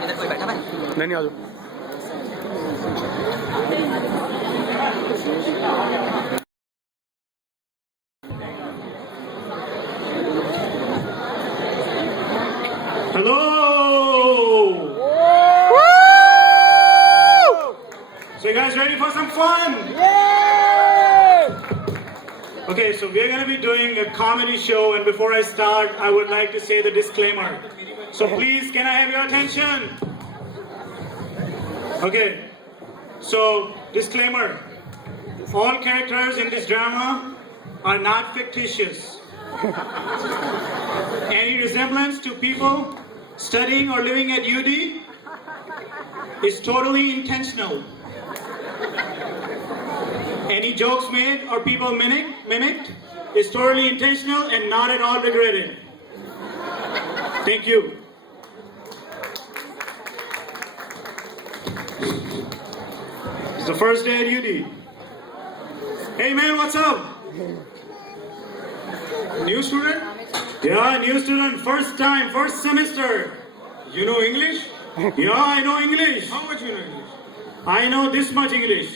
नहीं नहीं आ जाओ। Hello! So you guys ready for some fun? Okay, so we're going to be doing a comedy show, and before I start, I would like to say the disclaimer. So please, can I have your attention? Okay, so disclaimer. All characters in this drama are not fictitious. Any resemblance to people studying or living at UD is totally intentional. Any jokes made or people mimicked is totally intentional and not at all regretted. Thank you. It's the first day at UD. Hey man, what's up? New student? Yeah, new student, first time, first semester. You know English? Yeah, I know English. How much you know English? I know this much English.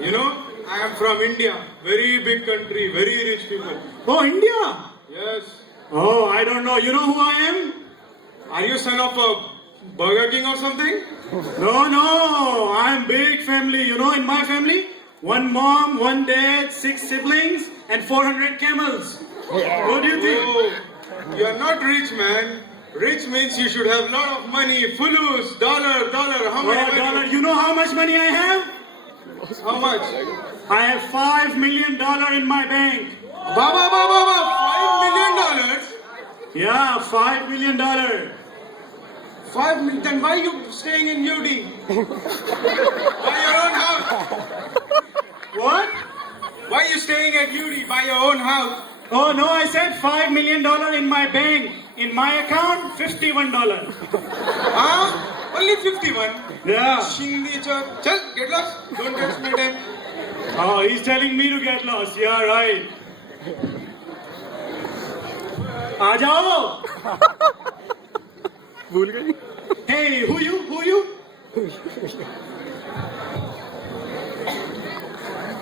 You know, I am from India. Very big country, very rich people. Oh, India? Yes. Oh, I don't know. You know who I am? Are you son of a Burger King or something? No, I'm big family. You know, in my family, one mom, one dad, 6 siblings, and 400 camels. What do you think? Oh, you are not rich, man. Rich means you should have lot of money, fulus, dollar. How much Oh, dollar. money? You know how much money I have? How much? I have $5 million in my bank. Baba, $5 million? Yeah, $5 million. 5 million? Then why you staying in UD? Buy your own house. What? Why you staying at UD? Buy your own house. Oh no, I said $5 million in my bank. In my account, $51. Huh? Only 51? Yeah. Shindi chal, get lost. Don't waste my time. Oh, he's telling me to get lost. Yeah, right. आ जाओ. भूल गई। Hey, who you? Who you?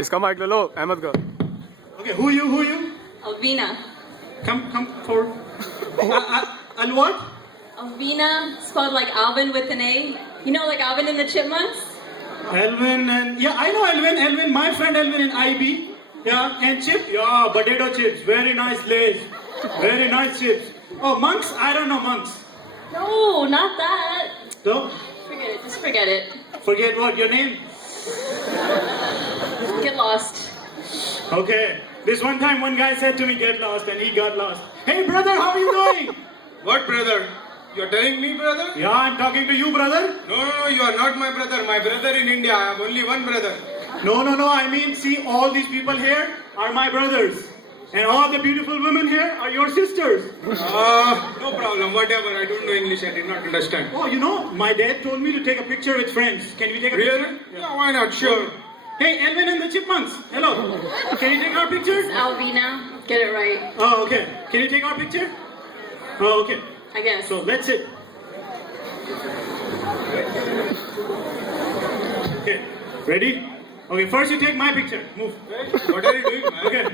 इसका mic ले लो अहमद का। Okay, who you? Who you? Alvina. Come forward. And what? Alvina, spelled like Alvin with an A. You know, like Alvin and the Chipmunks? Elvin and yeah, I know Elvin. Elvin, my friend Elvin in IB. Yeah, and chip. Yeah, potato chips. Very nice Lays. Very nice chips. Oh, monks? I don't know monks. No, not that. So, Forget it. Just forget it. forget what your name. Get lost. Okay. This one time, one guy said to me, "Get lost," and he got lost. Hey, brother, how are you doing? What brother? You are telling me brother? Yeah, I'm talking to you, brother. No, you are not my brother. My brother in India. I have only one brother. No. I mean, see, all these people here are my brothers, and all the beautiful women here are your sisters. No problem. Whatever. I don't know English. I did not understand. Oh, you know, my dad told me to take a picture with friends. Can we take a Really? picture? Yeah, why not? Sure. Hey, Elvin and the Chipmunks. Hello. Can you take our picture? Alvina. Get it right. Oh, okay. Can you take our picture? Oh, okay. I guess. So let's sit. Okay. Ready? Okay. First, you take my picture. Move. What are you doing, man? Okay.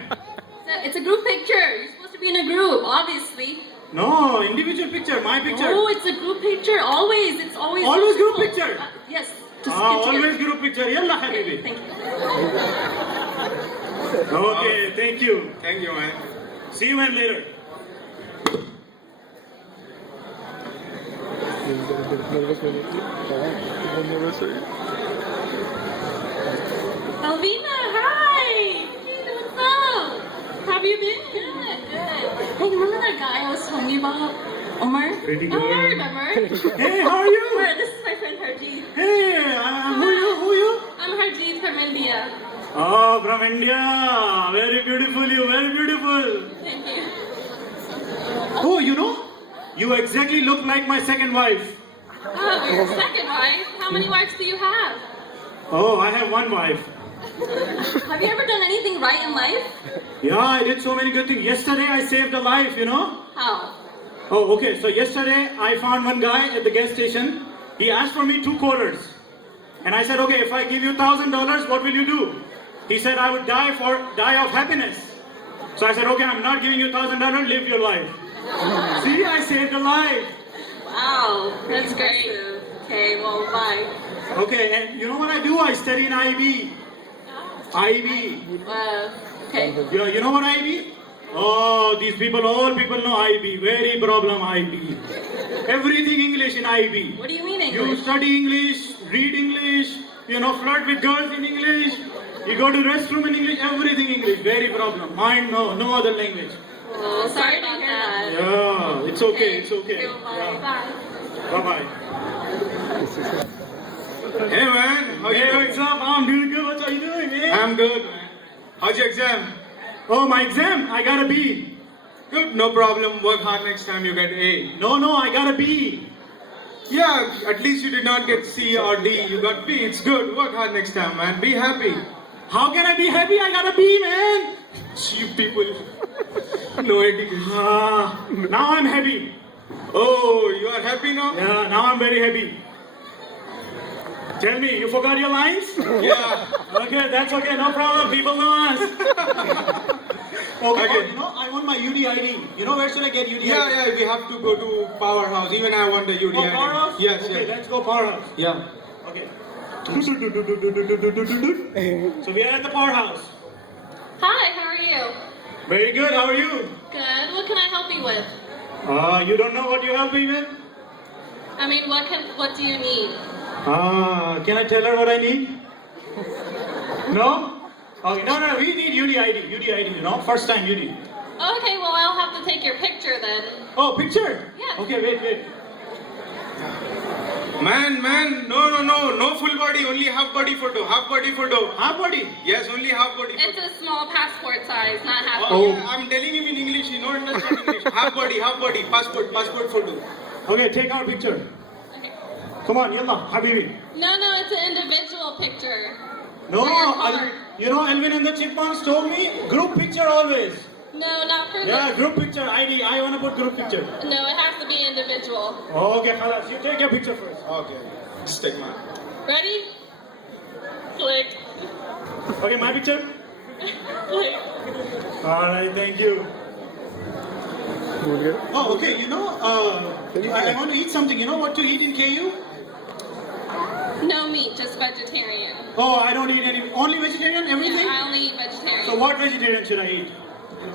It's a group picture. You're supposed to be in a group, obviously. No, individual picture. My picture. Oh, it's a group picture. Always. It's always. Always group beautiful. picture? Yes. Just Ah, get together. always group picture. Yalla, Okay, habibi. thank you. Okay. Thank you. Thank you, man. See you man later. Alvina, hi! Hey, what's up? How have you been? Good. Hey, remember that guy I was telling you about? Omar? Pretty Oh, I good. remember. Hey, how are you? This is my friend Harjeet. Hey, who you? Who you? I'm Harjeet from India. Oh, from India. Very beautiful. You very beautiful. Thank you. Oh, you know, you exactly look like my second wife. Oh, your second wife? How many wives do you have? Oh, I have one wife. Have you ever done anything right in life? Yeah, I did so many good things. Yesterday I saved a life, you know. How? Oh, okay. So yesterday I found one guy at the gas station. He asked for me 2 quarters. And I said, okay, if I give you $1,000, what will you do? He said, I would die of happiness. So I said, okay, I'm not giving you $1,000, live your life. See, I saved a life. Wow, that's great. Okay, well, bye. Okay, and you know what I do? I study in IB. IB. Okay. Yeah, you know what IB? Oh, these people, all people know IB. Very problem IB. Everything English in IB. What do you mean You English? study English, read English, flirt with girls in English. You go to restroom in English, everything English. Very problem. Mine, no other language. Oh, sorry about that. Yeah, it's okay, it's okay. Okay, well, bye. Bye. Bye-bye. Hey man, how you Hey, doing? what's up? I'm doing good. What are you doing, man? I'm good, man. How's your exam? Oh, my exam? I got a B. Good, no problem. Work hard next time you get A. No, I got a B. Yeah, at least you did not get C or D. You got B. It's good. Work hard next time, man. Be happy. How can I be happy? I got a B, man. You people. No education. Now I'm happy. Oh, you are happy now? Yeah, now I'm very happy. Tell me, you forgot your lines? Yeah. Okay, that's okay, no problem. People know us. Okay. Oh, I want my UDID. Where should I get UDID? Yeah, we have to go to Powerhouse. Even I want the UDI. Oh, Powerhouse? Yes, Okay, yes. let's go Powerhouse. Yeah. Okay. So we are at the Powerhouse. Hi, how are you? Very good, how are you? Good. What can I help you with? You don't know what you help me with? I mean, what do you need? Can I tell her what I need? No? Okay, no, we need UDID, first time UD. Okay, well, I'll have to take your picture then. Oh, picture? Yeah. Okay, wait. Man, no full body, only half body photo. Half body photo. Half body? Yes, only half body It's photo. a small passport size, not half. Oh, yeah, I'm telling him in English, he don't understand English. Half body, passport photo. Okay, take our picture. Okay. Come on, yalla, habibi. No, it's an individual picture. No, For your card. Alvin and the Chipmunks told me, group picture always. No, not for Yeah, this. group picture, ID, I want to put group picture. No, it has to be individual. Okay, khalas, you take your picture first. Okay, just take mine. Ready? Click. Okay, my picture? Click. Alright, thank you. भूल गए Oh, okay, I want to eat something. You know what to eat in KU? No meat, just vegetarian. Oh, I don't eat only vegetarian, everything? I only eat vegetarian. So what vegetarian should I eat?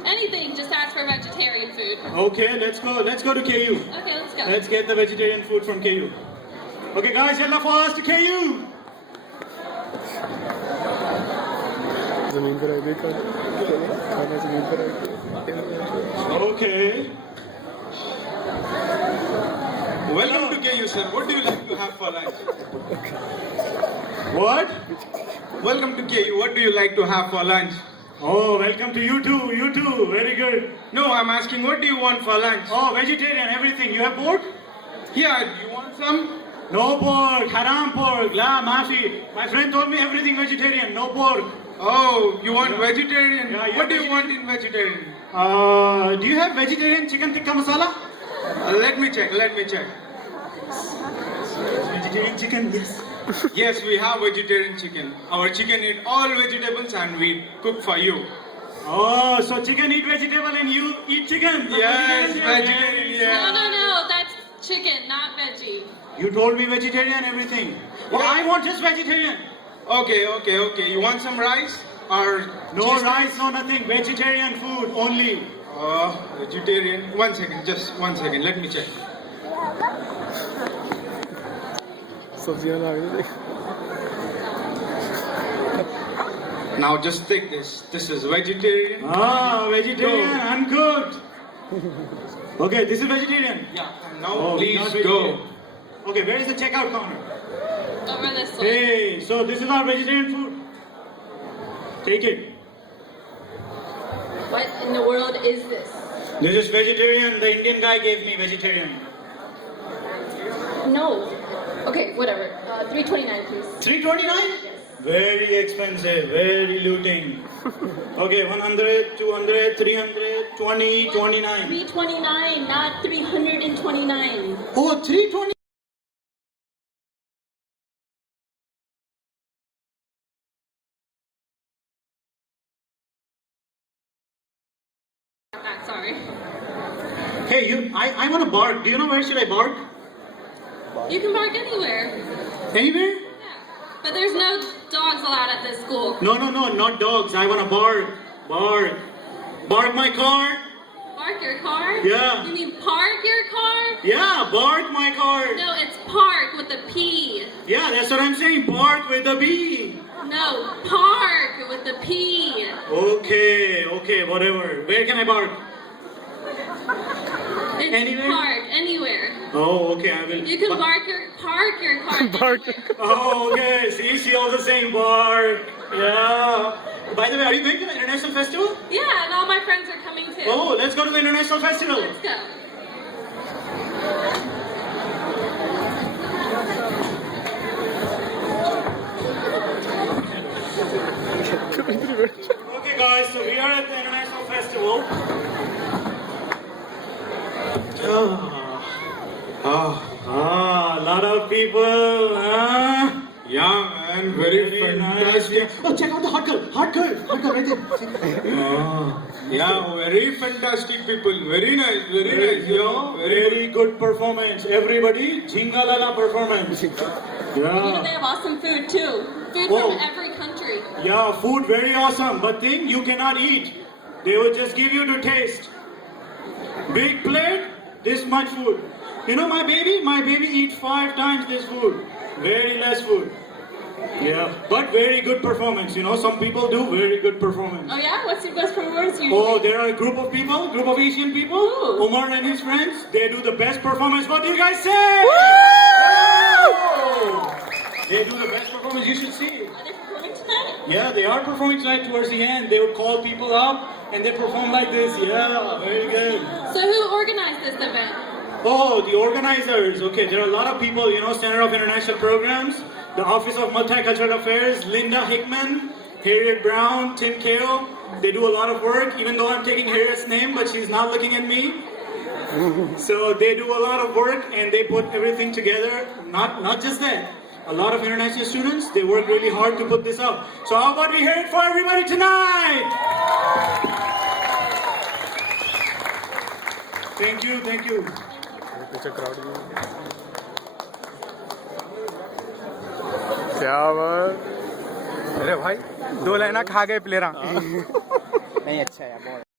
Anything, just ask for vegetarian food. Okay, let's go to KU. Okay, let's go. Let's get the vegetarian food from KU. Okay guys, yalla follow us to KU. जमीन पर आए बेकार खाना जमीन पर आए Okay. Welcome to KU, sir. What do you like to have for lunch? What? Welcome to KU. What do you like to have for lunch? Oh, welcome to you too. Very good. No, I'm asking, what do you want for lunch? Oh, vegetarian, everything. You have pork? Yeah, do you want some? No pork, haram pork, la mafi. My friend told me everything vegetarian, no pork. Oh, you want vegetarian? Yeah, What do you want in vegetarian? Do you have vegetarian chicken tikka masala? Let me check. Vegetarian chicken, yes. Yes, we have vegetarian chicken. Our chicken eat all vegetables and we cook for you. Oh, so chicken eat vegetable and you eat chicken? Yes, vegetarian, yeah. No, that's chicken, not veggie. You told me vegetarian everything. Well, I want just vegetarian. Okay. You want some rice or No cheese? rice, no nothing. Vegetarian food only. Vegetarian. 1 second, just 1 second. Let me check. सब्जियां ला के देख Now just take this. This is vegetarian. Vegetarian, Go. uncooked. Okay, this is vegetarian. Yeah. And now Oh, not please vegetarian. go. Okay, where is the checkout counter? Over this way. Hey, so this is our vegetarian food. Take it. What in the world is this? This is vegetarian. The Indian guy gave me vegetarian. No. Okay, whatever. $3.29, please. $3.29? Very expensive, very looting. Okay, 100, 200, 300, 20, 29. 329, not 329. Oh, 320. Sorry. Hey, I want to bark. Do you know where should I bark? You can park anywhere. Anywhere? Yeah. But there's no dogs allowed at this school. No, not dogs. I want to bark. Bark. Bark my car. Park your car? Yeah. You mean park your car? Yeah, bark my car. No, it's park with a P. Yeah, that's what I'm saying. Bark with a B. No, park with a P. Okay, whatever. Where can I bark? It's Anywhere? park anywhere. Oh, okay, I will. You can park your car. Bark. anywhere. Oh, okay. See, she also saying bark. Yeah. By the way, are you going to the international festival? Yeah, and all my friends are coming too. Oh, let's go to the international festival. Let's go. Okay, guys, so we are at the international festival. A lot of people. Yeah, man, very fantastic. Nice. Oh, check out the hot girl right there. Yeah, very fantastic people. Very nice, very nice. Yeah, Very good performance. Everybody, Jingalala performance. You know, Yeah. they have awesome food too. Food Whoa. from every country. Yeah, food very awesome, but thing you cannot eat. They will just give you to taste. Big plate, this much food. You know my baby eats 5 times this food. Very less food. Yeah, but very good performance. You know, some people do very good performance. Oh yeah? What's your best performance usually? Oh, there are a group of people, group of Asian people. Ooh. Omar and his friends, they do the best performance. What do you guys say? Woo! They do the best performance. You should see. Are they performing tonight? Yeah, they are performing tonight towards the end. They would call people up and they perform like this. Yeah, very good. So who organized this event? Oh, the organizers. Okay, there are a lot of people, you know, Center of International Programs, the Office of Multicultural Affairs, Linda Hickman, Harriet Brown, Tim Kale. They do a lot of work, even though I'm taking Harriet's name, but she's not looking at me. So they do a lot of work and they put everything together. Not just that. A lot of international students, they work really hard to put this up. So how about we hear it for everybody tonight? Thank you, thank you. पीछे crowd में क्या बात। अरे भाई 2 लाइना खा गए प्लेयरा नहीं अच्छा है बहुत